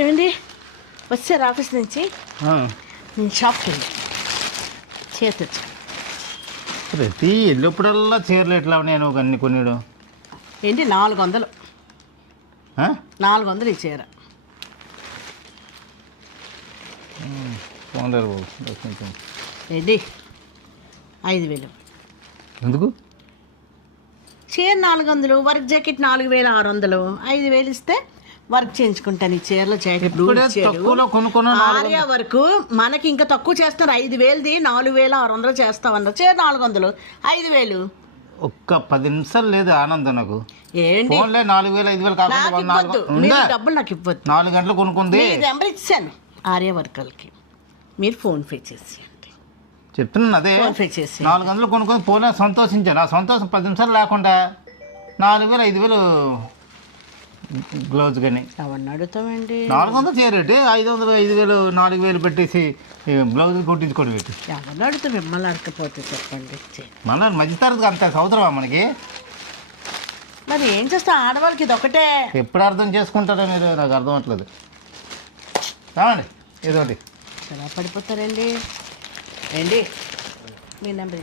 ఏమండి వచ్చారు ఆఫీస్ నుంచి? నేను షాప్కి వెళ్ళి చీర తెచ్చు. ప్రతి ఎల్లప్పుడల్లా చీరలు ఎట్లా ఉన్నాయి నువ్వు అన్ని కొనిడు? ఏంటి 400? 400 ఈ చీర. ఏంటి 5000? ఎందుకు? చీర 400, వర్క్ జాకెట్ 4600, 5000 ఇస్తే వర్క్ చేయించుకుంటాను. ఈ చీరలో జాకెట్ ఆర్యా వరకు మనకి ఇంకా తక్కువ చేస్తున్నారు. 5000ది 4600 చేస్తామన్నారు. చీర 400, 5000. ఒక్క 10 నిమిషాలు లేదు ఆనందం నాకు. ఏంటి 4000 5000 కాకుండా డబ్బులు నాకు ఇవ్వద్దు. 4 గంటలు కొనుక్కుంది. నెంబర్ ఇచ్చాను ఆర్యా వర్కర్లకి, మీరు ఫోన్పే చేసేయండి. చెప్తున్నాను అదే, ఫోన్పే చేసి 4 గంటలు కొనుక్కొని పోలే సంతోషించాను. ఆ సంతోషం 10 నిమిషాలు లేకుండా 4000 5000 గ్లౌజ్ కానీ అవన్నీ అడుగుతామండి. 400 చేరేటి 500 5000 4000 పెట్టేసి బ్లౌజ్ కుట్టించుకోవడం పెట్టి ఎవరిని అడుగుతాం? మిమ్మల్ని అడగకపోతే చెప్పండి. మన మధ్యతరగతి అంత సౌదరమా మనకి? మరి ఏం చేస్తాం, ఆడవాళ్ళకి ఇది ఒకటే. ఎప్పుడు అర్థం చేసుకుంటారో మీరు? నాకు అర్థం అవట్లేదు. కావండి ఏదోటి ఎలా పడిపోతారండి? ఏంటి మీ నెంబర్